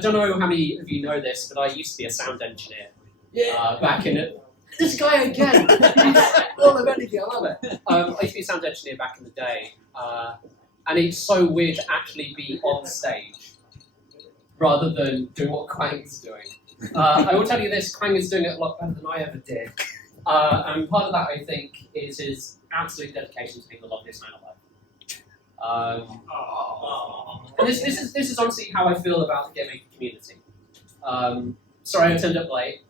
don't know how many of you know this, but I used to be a sound engineer. Yeah. Back in it. This guy again! He's all of anything, I love it. I used to be a sound engineer back in the day, and it's so weird to actually be on stage rather than doing what Quang's doing. I will tell you this, Quang is doing it a lot better than I ever did. And part of that, I think, is his absolute dedication to being the loveliest man alive. And this is honestly how I feel about the GameMaker community. Sorry I turned up late.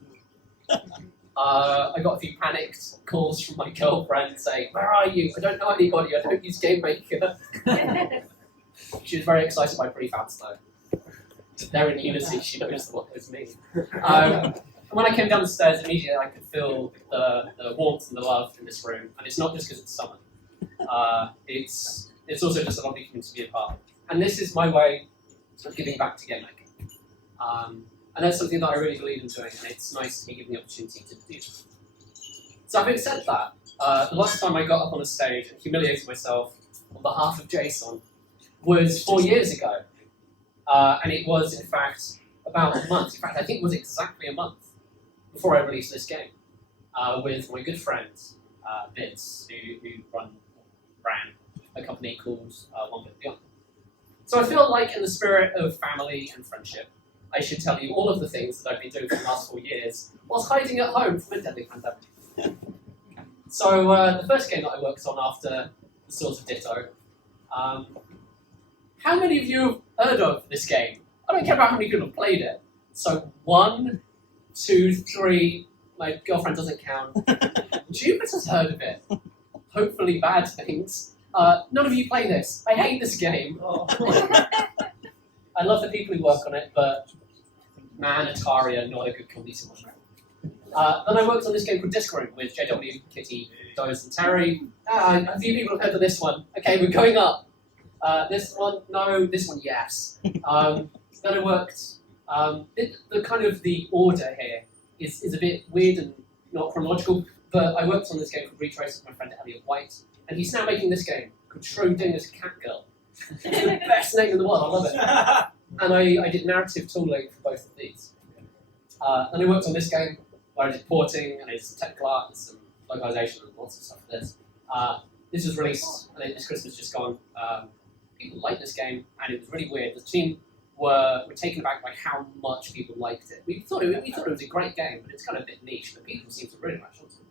I got a few panicked calls from my girlfriend saying, "Where are you? I don't know anybody, I don't use GameMaker." She was very excited by prefabs though. They're in unity, she knows what those mean. And when I came down the stairs, immediately I could feel the warmth and the love in this room. And it's not just because it's summer. It's also just a lovely community to be a part of. And this is my way of giving back to GameMaker. And that's something that I really believe in doing, and it's nice to be given the opportunity to do. So having said that, the last time I got up on a stage and humiliated myself on behalf of JSON was 4 years ago. And it was, in fact, about a month. In fact, I think it was exactly a month before I released this game with my good friend, Vince, who ran a company called One Bit Beyond. So I feel like in the spirit of family and friendship, I should tell you all of the things that I've been doing for the last 4 years whilst hiding at home from a deadly pandemic. So the first game that I worked on after the Swords of Ditto, how many of you have heard of this game? I don't care about how many people have played it. So 1, 2, 3, my girlfriend doesn't count. Jupiter's heard of it. Hopefully bad things. None of you play this. I hate this game. I love the people who work on it, but man, Atari are not a good company to watch around. Then I worked on this game called Disc Room with JW, Kitty, Doze, and Terry. A few people have heard of this one. Okay, we're going up. This one, no. This one, yes. Then I worked. The kind of the order here is a bit weird and not chronological, but I worked on this game called Retrace with my friend Elliot White, and he's now making this game called Schrodinger's Cat Girl. It's the best name in the world, I love it. And I did narrative tooling for both of these. Then I worked on this game where I did porting and I did some technical art and some localization and lots of stuff for this. This was released, I think this Christmas just gone. People liked this game and it was really weird. The team were taken aback by how much people liked it. We thought it was a great game, but it's kind of a bit niche, but people seem to really latch onto it.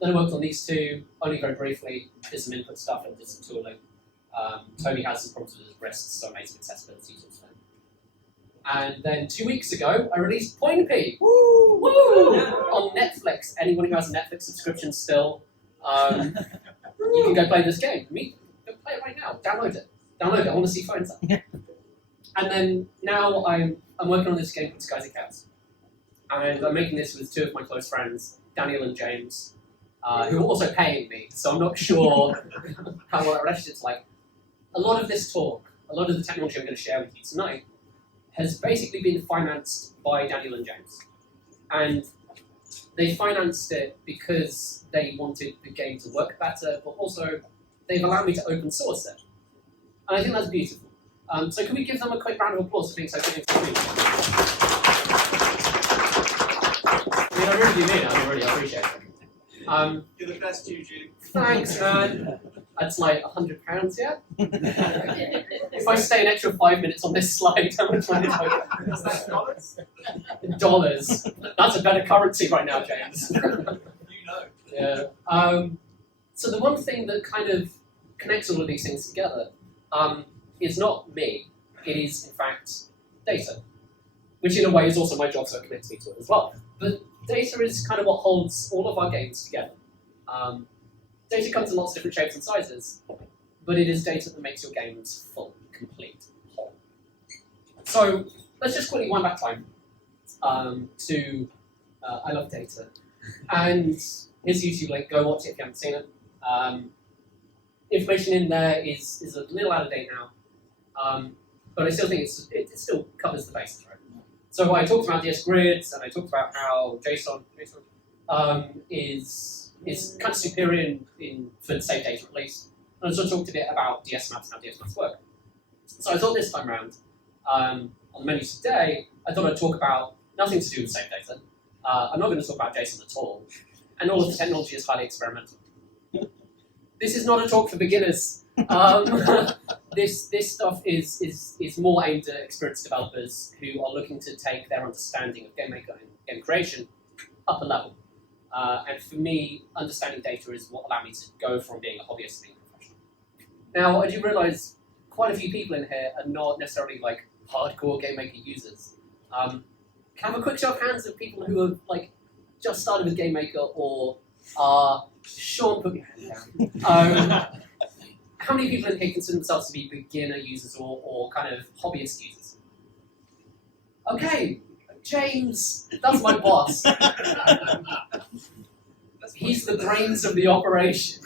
Then I worked on these two, only very briefly, did some input stuff and did some tooling. Toby has some problems with his wrists, so I made some accessibility tools for him. And then 2 weeks ago, I released Point P! Woo! Woo! On Netflix. Anyone who has a Netflix subscription still, you can go play this game. Go play it right now. Download it. Download it. I want to see phones up. And then now I'm working on this game called Skies and Cats. And I'm making this with two of my close friends, Daniel and James, who are also paying me, so I'm not sure how well our relationship's like. A lot of this talk, a lot of the technology I'm going to share with you tonight, has basically been financed by Daniel and James. And they financed it because they wanted the game to work better, but also they've allowed me to open source it. And I think that's beautiful. So can we give them a quick round of applause for being so good to me? I really do mean it, I really appreciate it. You're the best, Juju. Thanks, man. That's like £100, yeah? If I stay an extra 5 minutes on this slide, how much money do I get? Is that dollars? Dollars. That's a better currency right now, James. You know. Yeah. So the one thing that kind of connects all of these things together is not me. It is, in fact, data. Which in a way is also my job, so it connects me to it as well. But data is kind of what holds all of our games together. Data comes in lots of different shapes and sizes, but it is data that makes your games full, complete, whole. So let's just quickly wind back time to I Love Data. And here's a YouTube link, go watch it if you haven't seen it. Information in there is a little out of date now, but I still think it still covers the bases, right? So I talked about DS grids, and I talked about how JSON is kind of superior for safe data at least. And I also talked a bit about DS maps and how DS maps work. So I thought this time around, on the menu today, I thought I'd talk about nothing to do with save data. I'm not going to talk about JSON at all, and all of the technology is highly experimental. This is not a talk for beginners. This stuff is more aimed at experienced developers who are looking to take their understanding of game making and game creation up a level. And for me, understanding data is what allowed me to go from being a hobbyist to being a professional. Now, I do realise quite a few people in here are not necessarily like hardcore game maker users. Can I have a quick show of hands of people who have like just started with Game Maker or are Sean, put your hand down. How many people in here consider themselves to be beginner users or kind of hobbyist users? Okay, James, that's my boss. He's the brains of the operation.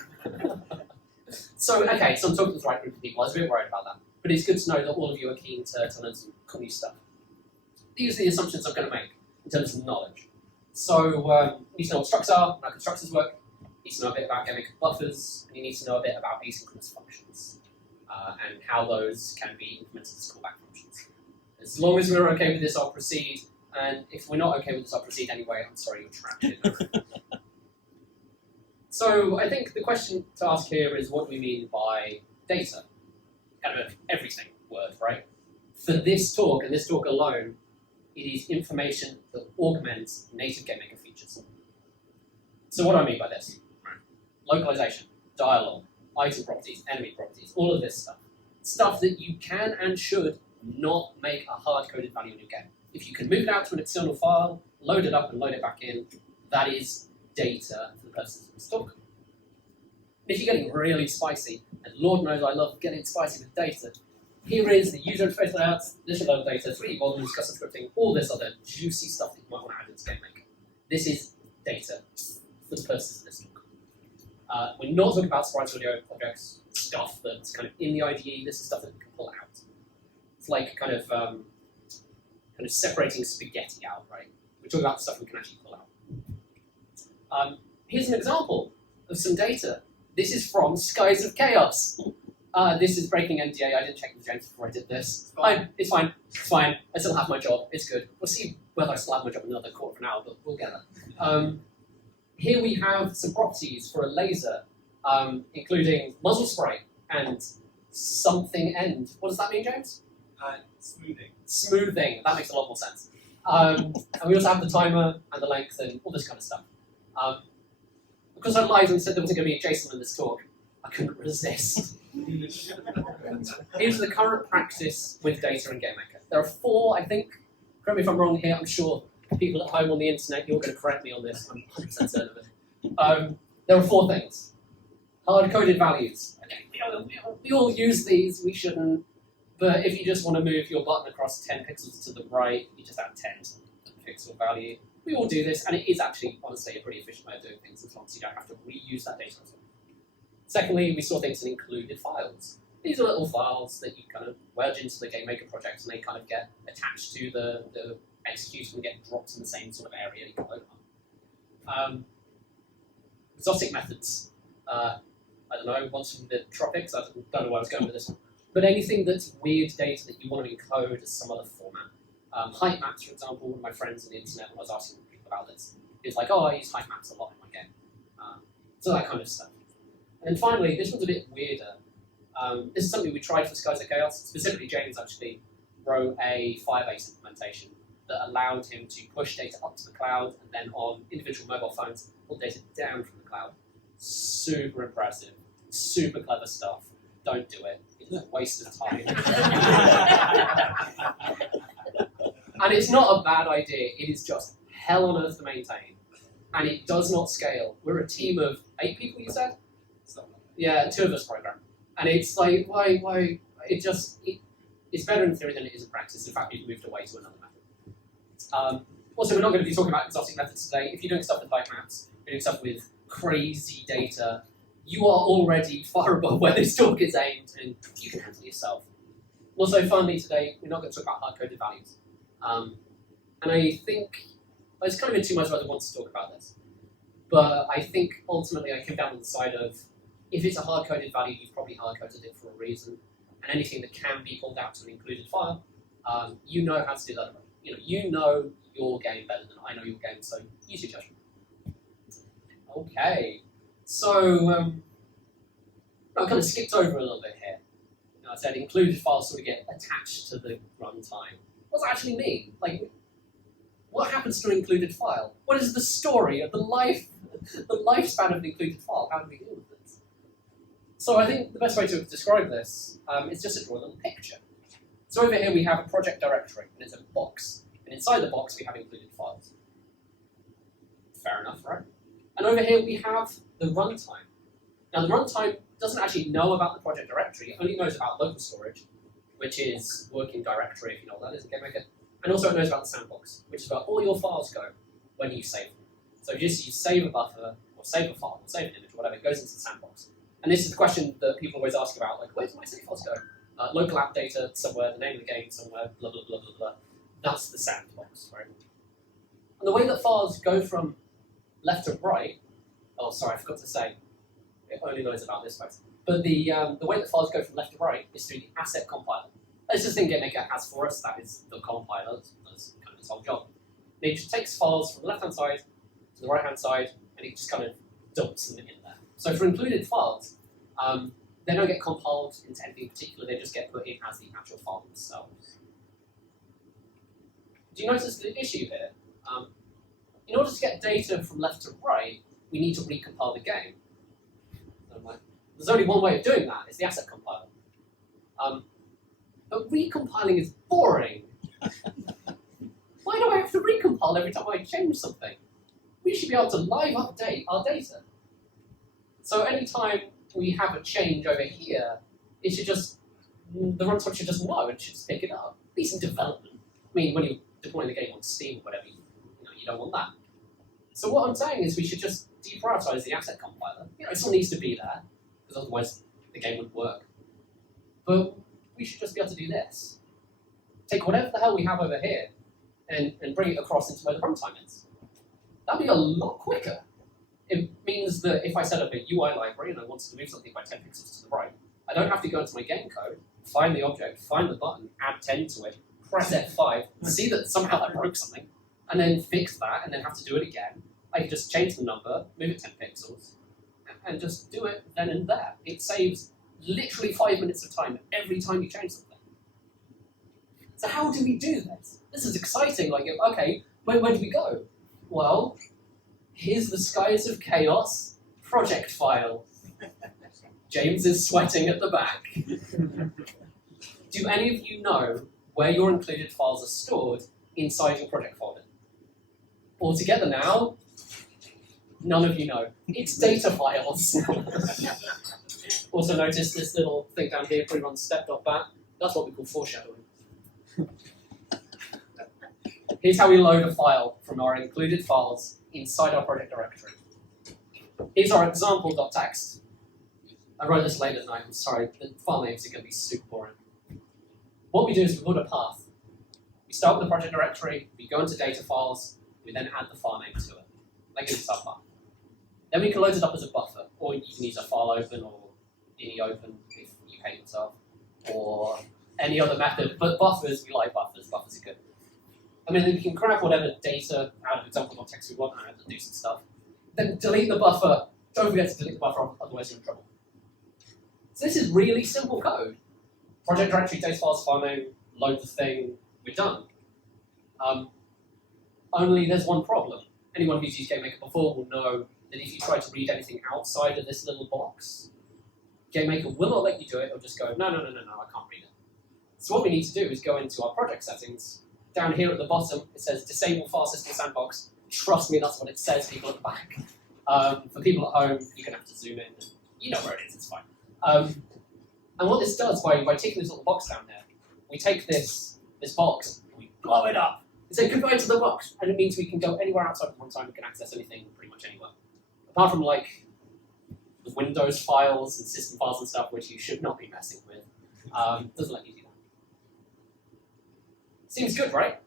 So I'm talking to the right group of people. I was a bit worried about that. But it's good to know that all of you are keen to learn some cool new stuff. These are the assumptions I'm going to make in terms of knowledge. So you need to know what structs are, how constructors work, you need to know a bit about game buffers, and you need to know a bit about asynchronous functions, and how those can be implemented as callback functions. As long as we're okay with this, I'll proceed, and if we're not okay with this, I'll proceed anyway. I'm sorry, you're trapped in there. So I think the question to ask here is, what do we mean by data? Kind of everything word, right? For this talk, and this talk alone, it is information that augments native GameMaker features. So what do I mean by this? Localization, dialogue, item properties, enemy properties, all of this stuff. Stuff that you can and should not make a hard-coded value in your game. If you can move it out to an external file, load it up and load it back in, that is data for the purposes of this talk. If you're getting really spicy, and Lord knows I love getting spicy with data, here is the user interface layouts, additional level data, 3D volumes, custom scripting, all this other juicy stuff that you might want to add into GameMaker. This is data for the purposes of this talk. We're not talking about sprites, audio, objects, stuff that's kind of in the IDE. This is stuff that we can pull out. It's like kind of separating spaghetti out, right? We're talking about the stuff we can actually pull out. Here's an example of some data. This is from Skies of Chaos. This is breaking NDA. I didn't check with James before I did this. It's fine. I still have my job. It's good. We'll see whether I still have my job in another quarter of an hour, but we'll get there. Here we have some properties for a laser, including muzzle spray and something end. What does that mean, James? Smoothing. Smoothing. That makes a lot more sense. And we also have the timer and the length and all this kind of stuff. Because I lied and said there wasn't going to be a JSON in this talk, I couldn't resist. Here's the current practice with data in GameMaker. There are 4, I think. Correct me if I'm wrong here. I'm sure people at home on the internet, you're going to correct me on this. I'm 100% certain of it. There are 4 things. Hard-coded values. Okay, we all use these. We shouldn't. But if you just want to move your button across 10 pixels to the right, you just add 10 to the pixel value. We all do this, and it is actually, honestly, a pretty efficient way of doing things as long as you don't have to reuse that data. Secondly, we saw things in included files. These are little files that you kind of wedge into the GameMaker project, and they kind of get attached to the execution and get dropped in the same sort of area you can load them. Exotic methods. I don't know, one's from the tropics. I don't know where I was going with this one. But anything that's weird data that you want to encode as some other format. Height maps, for example, one of my friends on the internet, when I was asking people about this, he was like, oh, I use height maps a lot in my game. So that kind of stuff. And then finally, this one's a bit weirder. This is something we tried for Skies of Chaos. Specifically, James actually wrote a Firebase implementation that allowed him to push data up to the cloud and then on individual mobile phones, pull data down from the cloud. Super impressive, super clever stuff. Don't do it. It's a waste of time. And it's not a bad idea. It is just hell on earth to maintain. And it does not scale. We're a team of 8 people, you said? Yeah, 2 of us program. And it's like, why? It's better in theory than it is in practice. In fact, we've moved away to another method. Also, we're not going to be talking about exotic methods today. If you're doing stuff with height maps, you're doing stuff with crazy data, you are already far above where this talk is aimed, and you can handle it yourself. Also, finally today, we're not going to talk about hard-coded values. And I think, it's kind of been too much whether I want to talk about this. But I think ultimately I came down on the side of, if it's a hard-coded value, you've probably hard-coded it for a reason. And anything that can be pulled out to an included file, You know how to do that. You know your game better than I know your game, so use your judgment. Okay, so I kind of skipped over a little bit here. I said included files sort of get attached to the runtime. What does that actually mean? Like, what happens to an included file? What is the story of the lifespan of an included file? How do we deal with this? So I think the best way to describe this is just to draw a little picture. So over here we have a project directory, and it's a box. And inside the box we have included files. Fair enough, right? And over here we have the runtime. Now the runtime doesn't actually know about the project directory, it only knows about local storage, which is working directory, if you know what that is in GameMaker. And also it knows about the sandbox, which is where all your files go when you save them. So just you save a buffer, or save a file, or save an image, or whatever, it goes into the sandbox. And this is the question that people always ask about, like, where do my save files go? Local app data somewhere, the name of the game somewhere, blah, blah, blah, blah, blah. That's the sandbox, right? And the way that files go from left to right, oh, sorry, I forgot to say, it only knows about this place. But the way that files go from left to right is through the asset compiler. That's just the thing GameMaker has for us, that is the compiler, that's kind of its whole job. It just takes files from the left-hand side to the right-hand side, and it just kind of dumps them in there. So for included files, they don't get compiled into anything particular, they just get put in as the actual file themselves. Do you notice the issue here? In order to get data from left to right, we need to recompile the game. There's only one way of doing that, it's the asset compiler. But recompiling is boring. Why do I have to recompile every time I change something? We should be able to live update our data. So anytime we have a change over here, it should just, the runtime should just know and should just pick it up. At least in development. I mean, when you're deploying the game on Steam or whatever, you don't want that. So what I'm saying is we should just deprioritize the asset compiler. It still needs to be there, because otherwise the game wouldn't work. But we should just be able to do this. Take whatever the hell we have over here and bring it across into where the runtime is. That'd be a lot quicker. It means that if I set up a UI library and I wanted to move something by 10 pixels to the right, I don't have to go into my game code, find the object, find the button, add 10 to it, press F5, see that somehow that broke something, and then fix that, and then have to do it again. I can just change the number, move it 10 pixels, and just do it then and there. It saves literally 5 minutes of time every time you change something. So how do we do this? This is exciting. Like, okay, where do we go? Well, here's the Skies of Chaos project file. James is sweating at the back. Do any of you know where your included files are stored inside your project folder? All together now, none of you know. It's data files. Also notice this little thing down here, pre-run step.bat. That's what we call foreshadowing. Here's how we load a file from our included files inside our project directory. Here's our example.txt. I wrote this late at night, I'm sorry, the file names are going to be super boring. What we do is we build a path. We start with the project directory, we go into data files, we then add the file name to it. That gives us our path. Then we can load it up as a buffer, or you can use a file open or ini open if you hate yourself, or any other method. But buffers, we like buffers. Buffers are good. I mean, we can grab whatever data out of example.txt we want and do some stuff. Then delete the buffer. Don't forget to delete the buffer, otherwise you're in trouble. So this is really simple code. Project directory, data files, file name, load the thing, we're done. Only there's one problem. Anyone who's used GameMaker before will know that if you try to read anything outside of this little box, GameMaker will not let you do it. It'll just go, no, I can't read it. So what we need to do is go into our project settings. Down here at the bottom, it says disable file system sandbox. Trust me, that's what it says, people at the back. For people at home, you're going to have to zoom in. You know where it is, it's fine. And what this does, by taking this little box down there, we take this box, and we blow it up. It says goodbye to the box, and it means we can go anywhere outside of runtime, we can access anything pretty much anywhere. Apart from like the Windows files and system files and stuff, which you should not be messing with. Doesn't let you do that. Seems good, right?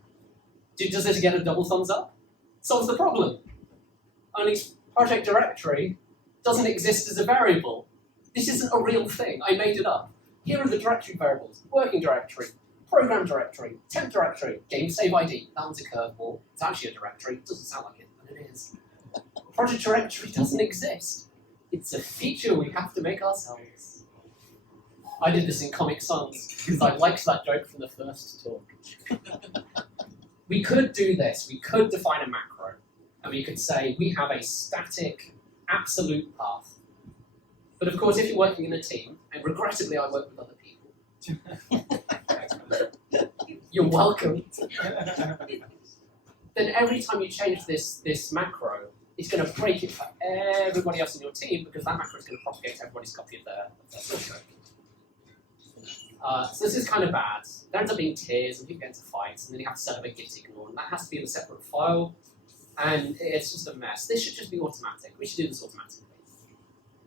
Does this get a double thumbs up? Solves the problem. Only project directory doesn't exist as a variable. This isn't a real thing. I made it up. Here are the directory variables. Working directory, program directory, temp directory, game save ID. That one's a curveball. It's actually a directory. It doesn't sound like it, but it is. Project directory doesn't exist. It's a feature we have to make ourselves. I did this in Comic Sans because I liked that joke from the first talk. We could do this. We could define a macro, and we could say we have a static, absolute path. But of course, if you're working in a team, and regrettably I work with other people, you're welcome. Then every time you change this macro, it's going to break it for everybody else in your team because that macro is going to propagate to everybody's copy of their source code. So this is kind of bad. There ends up being tiers and people get into fights, and then you have to set up a git ignore, and that has to be in a separate file, and it's just a mess. This should just be automatic. We should do this automatically.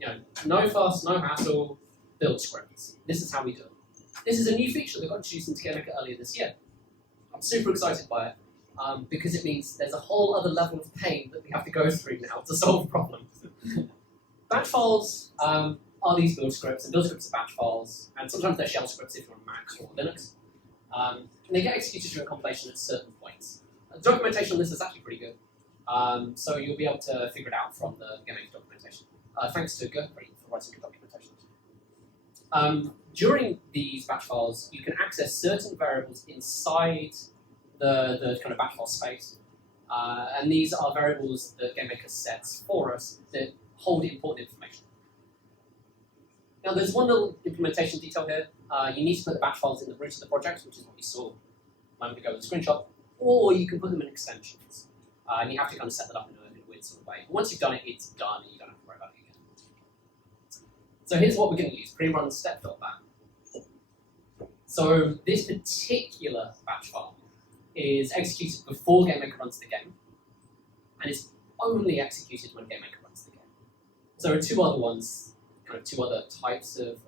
You know, no fuss, no hassle, build scripts. This is how we do it. This is a new feature that got introduced into GameMaker earlier this year. I'm super excited by it because it means there's a whole other level of pain that we have to go through now to solve problems. Batch files are these build scripts, and build scripts are batch files, and sometimes they're shell scripts if you're on Mac or Linux. And they get executed during compilation at certain points. The documentation on this is actually pretty good, so you'll be able to figure it out from the GameMaker documentation. Thanks to Gurpreet for writing good documentation. During these batch files, you can access certain variables inside the kind of batch file space, and these are variables that GameMaker sets for us that hold important information. Now, there's one little implementation detail here. You need to put the batch files in the root of the project, which is what we saw a moment ago in the screenshot, or you can put them in extensions. And you have to kind of set that up in a weird sort of way. But once you've done it, it's done, and you don't have to worry about it again. So here's what we're going to use, pre-run step.bat. So this particular batch file is executed before GameMaker runs the game, and it's only executed when GameMaker runs the game. So there are two other ones, kind of two other types of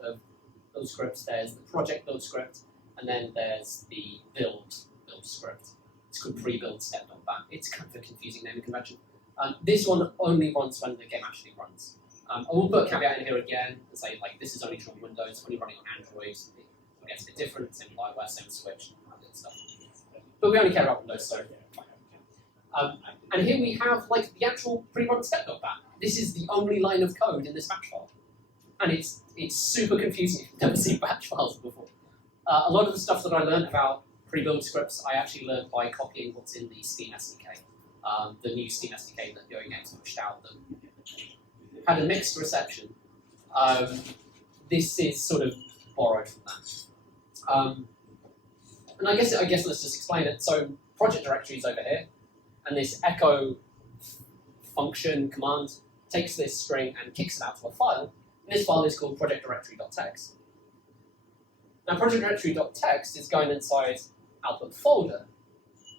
build scripts. There's the project build script, and then there's the build script. It's called pre-build step.bat. It's kind of a confusing naming convention. This one only runs when the game actually runs. I will put a caveat in here again and say, like, this is only true on Windows. When you're running on Android, it gets a bit different. Same with iOS, same with Switch, that kind of stuff. But we only care about Windows, so. And here we have, like, the actual pre-run step.bat. This is the only line of code in this batch file. And it's super confusing if you've never seen batch files before. A lot of the stuff that I learned about pre-build scripts, I actually learned by copying what's in the Steam SDK. The new Steam SDK that Yo Games pushed out that had a mixed reception. This is sort of borrowed from that. And I guess let's just explain it. So project directory is over here, and this echo function command takes this string and kicks it out to a file. And this file is called project-directory.txt. Now project-directory.txt is going inside output folder.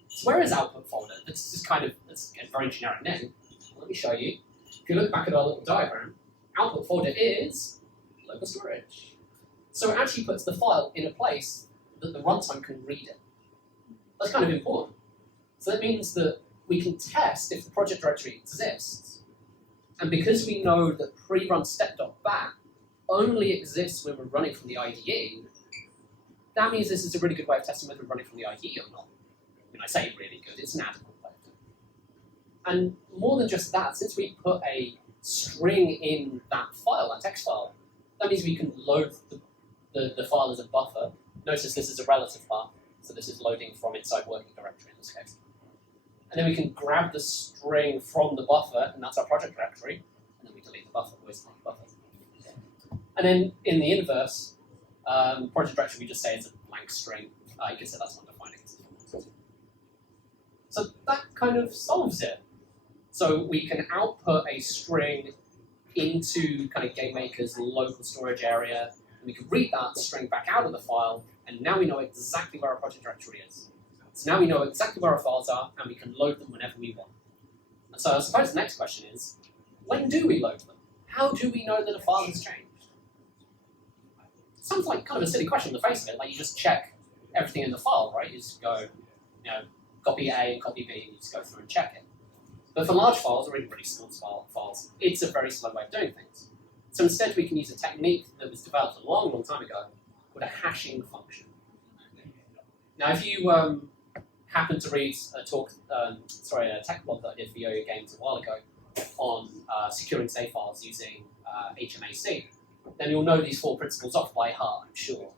So where is output folder? That's just kind of, that's a very generic name. Let me show you. If you look back at our little diagram, output folder is local storage. So it actually puts the file in a place that the runtime can read it. That's kind of important. So that means that we can test if the project directory exists. And because we know that pre-run step.bat only exists when we're running from the IDE, that means this is a really good way of testing whether we're running from the IDE or not. When I say really good, it's an adequate way of doing it. And more than just that, since we put a string in that file, that text file, that means we can load the file as a buffer. Notice this is a relative path, so this is loading from inside working directory in this case. And then we can grab the string from the buffer, and that's our project directory, and then we delete the buffer, always delete the buffer. And then in the inverse, project directory we just say it's a blank string. You can say that's undefined. So that kind of solves it. So we can output a string into kind of GameMaker's local storage area, and we can read that string back out of the file, and now we know exactly where our project directory is. So now we know exactly where our files are, and we can load them whenever we want. And so I suppose the next question is, when do we load them? How do we know that a file has changed? Sounds like kind of a silly question on the face of it, like you just check everything in the file, right? You just go, you know, copy A and copy B, and you just go through and check it. But for large files, or even pretty small files, it's a very slow way of doing things. So instead we can use a technique that was developed a long, long time ago called a hashing function. Now, if you happen to read a tech blog that I did for Yo-Yo Games a while ago on securing save files using HMAC, then you'll know these 4 principles off by heart, I'm sure.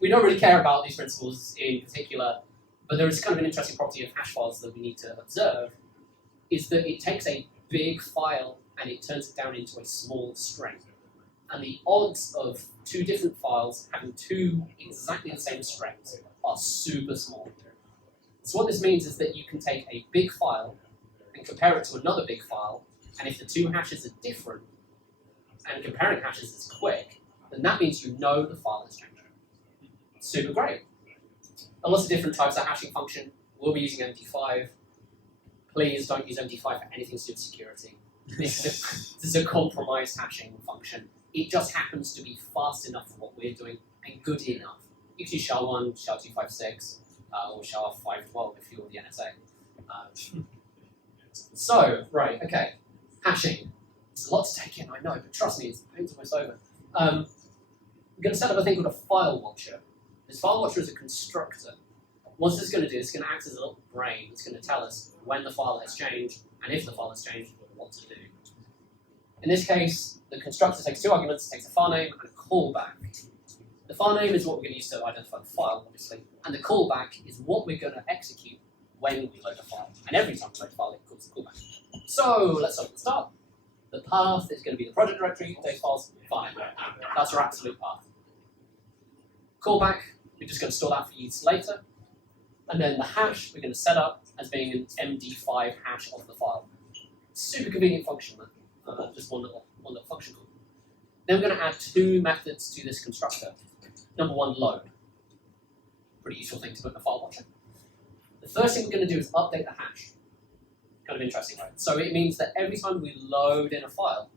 We don't really care about these principles in particular, but there is kind of an interesting property of hash files that we need to observe, is that it takes a big file and it turns it down into a small string. And the odds of 2 different files having 2 exactly the same strings are super small. So what this means is that you can take a big file and compare it to another big file, and if the 2 hashes are different, and comparing hashes is quick, then that means you know the file has changed. Super great. There are lots of different types of hashing function. We'll be using MD5. Please don't use MD5 for anything to do with security. This is a compromised hashing function. It just happens to be fast enough for what we're doing and good enough. You can use SHA-1, SHA-256, or SHA-512 if you're the NSA. Right, okay. Hashing. It's a lot to take in, I know, but trust me, it's almost over. We're going to set up a thing called a file watcher. This file watcher is a constructor. What it's going to do is it's going to act as a little brain. It's going to tell us when the file has changed, and if the file has changed, what to do. In this case, the constructor takes 2 arguments, takes a file name and a callback. The file name is what we're going to use to identify the file, obviously, and the callback is what we're going to execute when we load a file. And every time we load a file, it calls the callback. So let's start at the start. The path is going to be the project directory, those files, fine. That's our absolute path. Callback, we're just going to store that for use later. And then the hash we're going to set up as being an MD5 hash of the file. Super convenient function, just one little function call. Then we're going to add 2 methods to this constructor. Number 1, load. Pretty useful thing to put in a file watcher. The first thing we're going to do is update the hash. Kind of interesting, right? So it means that every time we load in a file,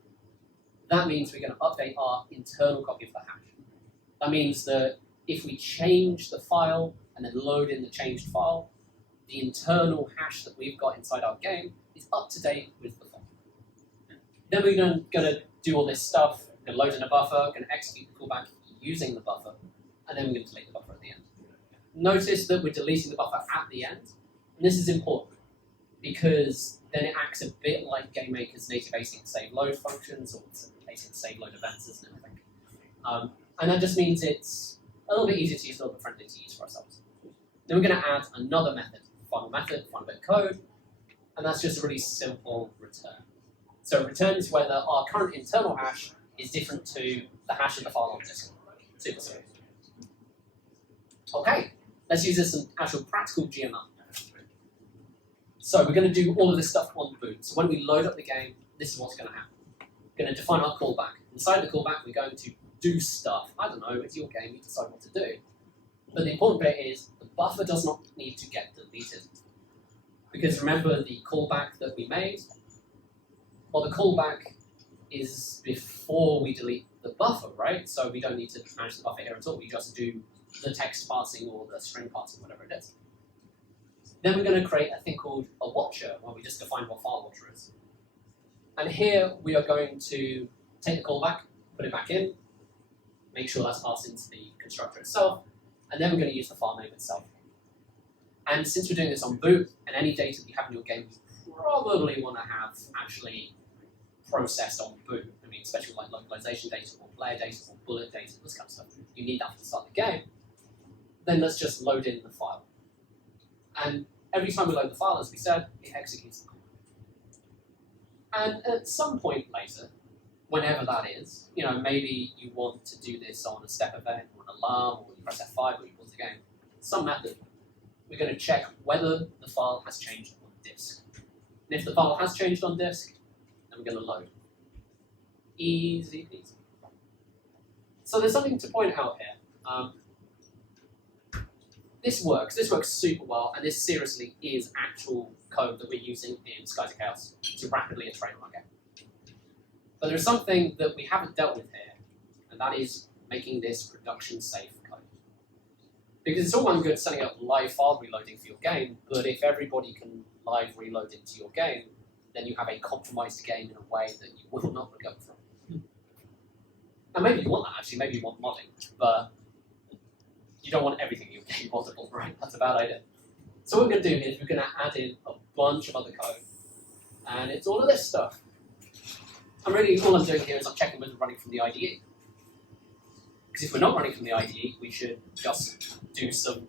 that means we're going to update our internal copy of the hash. That means that if we change the file and then load in the changed file, the internal hash that we've got inside our game is up to date with the file. Then we're going to do all this stuff. We're going to load in a buffer, we're going to execute the callback using the buffer, and then we're going to delete the buffer at the end. Notice that we're deleting the buffer at the end, and this is important because then it acts a bit like GameMaker's native async save load functions, or async save load events, isn't it, I think. And that just means it's a little bit easier to use, a little bit friendly to use for ourselves. Then we're going to add another method, final bit of code, and that's just a really simple return. So it returns whether our current internal hash is different to the hash of the file on disk. Super simple. Okay, let's use this in actual practical GML. So we're going to do all of this stuff on boot. So when we load up the game, this is what's going to happen. We're going to define our callback. Inside the callback, we're going to do stuff. I don't know, it's your game, you decide what to do. But the important bit is the buffer does not need to get deleted. Because remember the callback that we made? Well, the callback is before we delete the buffer, right? So we don't need to manage the buffer here at all. We just do the text parsing or the string parsing, whatever it is. Then we're going to create a thing called a watcher, where we just define what file watcher is. And here we are going to take the callback, put it back in, make sure that's passed into the constructor itself, and then we're going to use the file name itself. And since we're doing this on boot, and any data that you have in your game, you probably want to have actually processed on boot. I mean, especially like localization data, or player data, or bullet data, this kind of stuff. You need that to start the game. Then let's just load in the file. And every time we load the file, as we said, it executes the call. And at some point later, whenever that is, you know, maybe you want to do this on a step event, or an alarm, or you press F5 or you pause the game, some method, we're going to check whether the file has changed on disk. And if the file has changed on disk, then we're going to load. Easy peasy. So there's something to point out here. This works super well, and this seriously is actual code that we're using in Skies of Chaos to rapidly iterate on our game. But there's something that we haven't dealt with here, and that is making this production safe code. Because it's all well and good setting up live file reloading for your game, but if everybody can live reload into your game, then you have a compromised game in a way that you will not recover from. And maybe you want that actually, maybe you want modding, but you don't want everything in your game moddable, right? That's a bad idea. So what we're going to do is we're going to add in a bunch of other code. And it's all of this stuff. And really, all I'm doing here is I'm checking whether we're running from the IDE. Because if we're not running from the IDE, we should just do some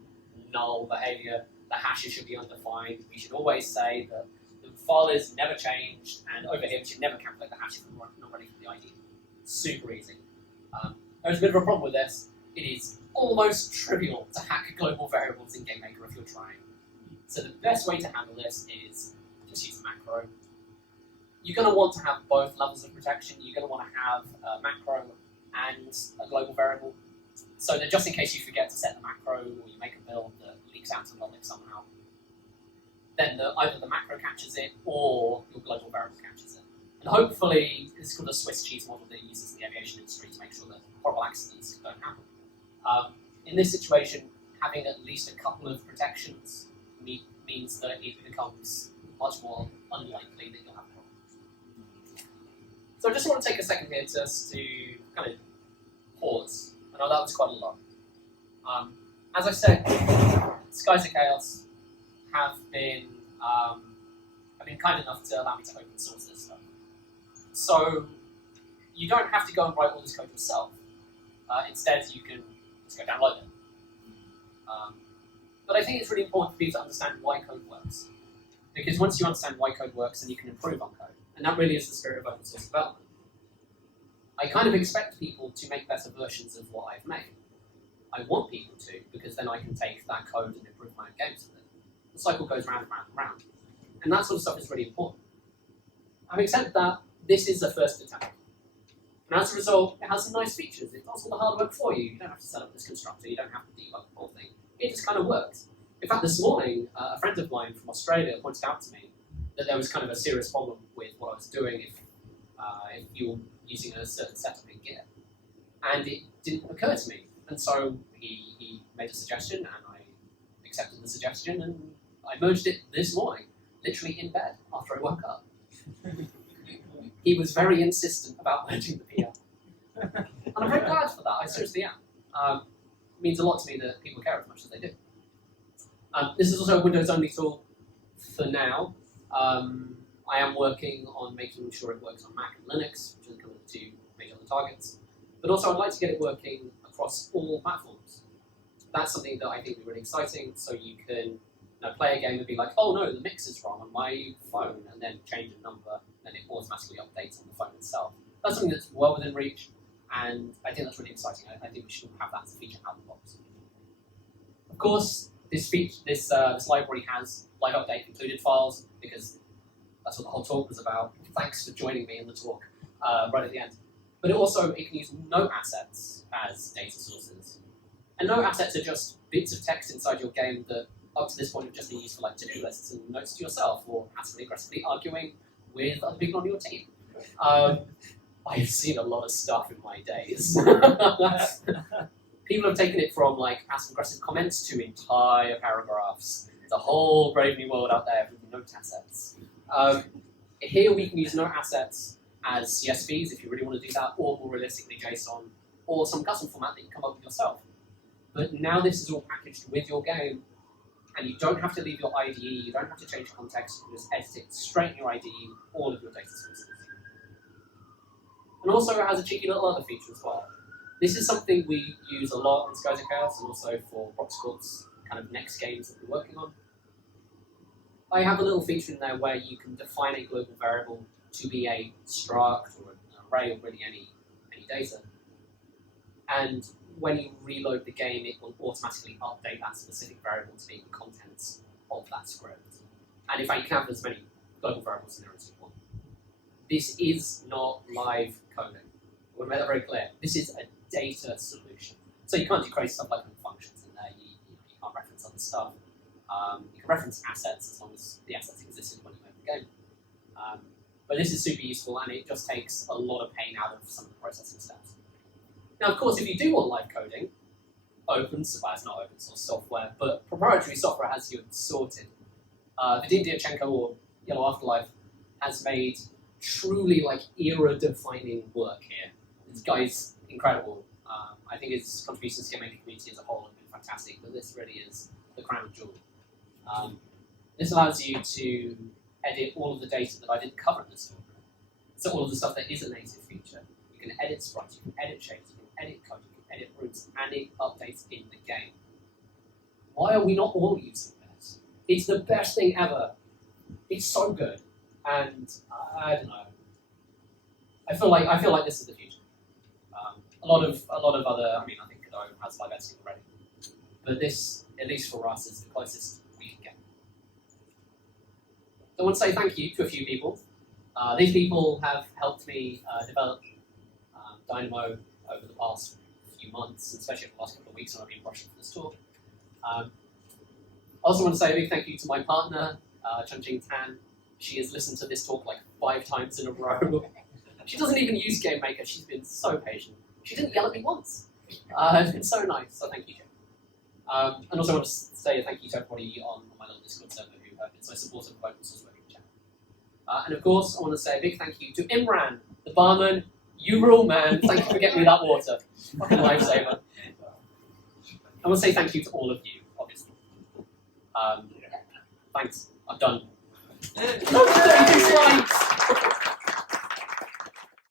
null behavior. The hashes should be undefined. We should always say that the file is never changed, and over here we should never calculate the hash if we're not running from the IDE. Super easy. There's a bit of a problem with this. It is almost trivial to hack global variables in GameMaker if you're trying. So the best way to handle this is just use a macro. You're going to want to have both levels of protection. You're going to want to have a macro and a global variable. So that just in case you forget to set the macro or you make a build that leaks out to logic somehow, then either the macro catches it or your global variable catches it. And hopefully, it's called a Swiss cheese model that uses in the aviation industry to make sure that horrible accidents don't happen. In this situation, having at least a couple of protections means that it becomes much more unlikely that you'll have problems. So I just want to take a second here just to kind of pause. I know that was quite a lot. As I said, Skies of Chaos have been kind enough to allow me to open source this stuff. So you don't have to go and write all this code yourself. Instead, you can just go download it. But I think it's really important for you to understand why code works. Because once you understand why code works, then you can improve on code. And that really is the spirit of open source development. I kind of expect people to make better versions of what I've made. I want people to, because then I can take that code and improve my own games with it. The cycle goes round and round and round. And that sort of stuff is really important. Having said that, this is a first attempt. And as a result, it has some nice features. It does all the hard work for you. You don't have to set up this constructor. You don't have to debug the whole thing. It just kind of works. In fact, this morning, a friend of mine from Australia pointed out to me that there was kind of a serious problem with what I was doing if you were using a certain setup in Git. And it didn't occur to me. And so he made a suggestion, and I accepted the suggestion, and I merged it this morning, literally in bed after I woke up. He was very insistent about merging the PR. And I'm very glad for that, I seriously am. It means a lot to me that people care as much as they do. This is also a Windows-only tool for now. I am working on making sure it works on Mac and Linux, which are kind of the two major targets. But also I'd like to get it working across all platforms. That's something that I think would be really exciting, so you can play a game and be like, oh no, the mix is wrong on my phone, and then change a number, and it automatically updates on the phone itself. That's something that's well within reach, and I think that's really exciting. I think we should have that as a feature out of the box. Of course, this library has live update included files, because that's what the whole talk was about. Thanks for joining me in the talk right at the end. But it can use note assets as data sources. And note assets are just bits of text inside your game that up to this point have just been used for like to-do lists and notes to yourself, or passively aggressively arguing with other people on your team. I have seen a lot of stuff in my days. People have taken it from like passive-aggressive comments to entire paragraphs. There's a whole brave new world out there with note assets. Here we can use note assets as CSVs if you really want to do that, or more realistically JSON, or some custom format that you come up with yourself. But now this is all packaged with your game, and you don't have to leave your IDE, you don't have to change context, you can just edit it straight in your IDE, all of your data sources. And also it has a cheeky little other feature as well. This is something we use a lot in Skies of Chaos, and also for Proxcorp's kind of next games that we're working on. I have a little feature in there where you can define a global variable to be a struct or an array or really any data. And when you reload the game, it will automatically update that specific variable to be the contents of that script. And in fact, you can have as many global variables in there as you want. This is not live coding. I want to make that very clear. This is a data solution. So you can't do crazy stuff like functions in there. You can't reference other stuff. You can reference assets as long as the assets existed when you made the game. But this is super useful, and it just takes a lot of pain out of some of the processing steps. Now, of course, if you do want live coding, it's not open source software, but proprietary software has you sorted. Vadim Diachenko, or Yellow Afterlife, has made truly like era-defining work here. This guy's incredible. I think his contributions to the GameMaker community as a whole have been fantastic, but this really is the crown jewel. This allows you to edit all of the data that I didn't cover in this talk. So all of the stuff that is a native feature. You can edit sprites, you can edit shapes, you can edit code, you can edit routes, and it updates in the game. Why are we not all using this? It's the best thing ever. It's so good, and I don't know. I feel like this is the future. A lot of other. I mean, I think Godot has live editing already, but this, at least for us, is the closest we can get. So I want to say thank you to a few people. These people have helped me develop Dynamo over the past few months, especially over the last couple of weeks when I've been rushing for this talk. I also want to say a big thank you to my partner, Chunjing Tan. She has listened to this talk like 5 times in a row. She doesn't even use GameMaker. She's been so patient. She didn't yell at me once. It's been so nice, so thank you, Jim. And also I want to say thank you to everybody on my little Discord server who have been so supportive of open source working chat. And of course, I want to say a big thank you to Imran, the barman. You rule, man. Thank you for getting me that water. Fucking lifesaver. I want to say thank you to all of you, obviously. Thanks. I'm done. 32 slides!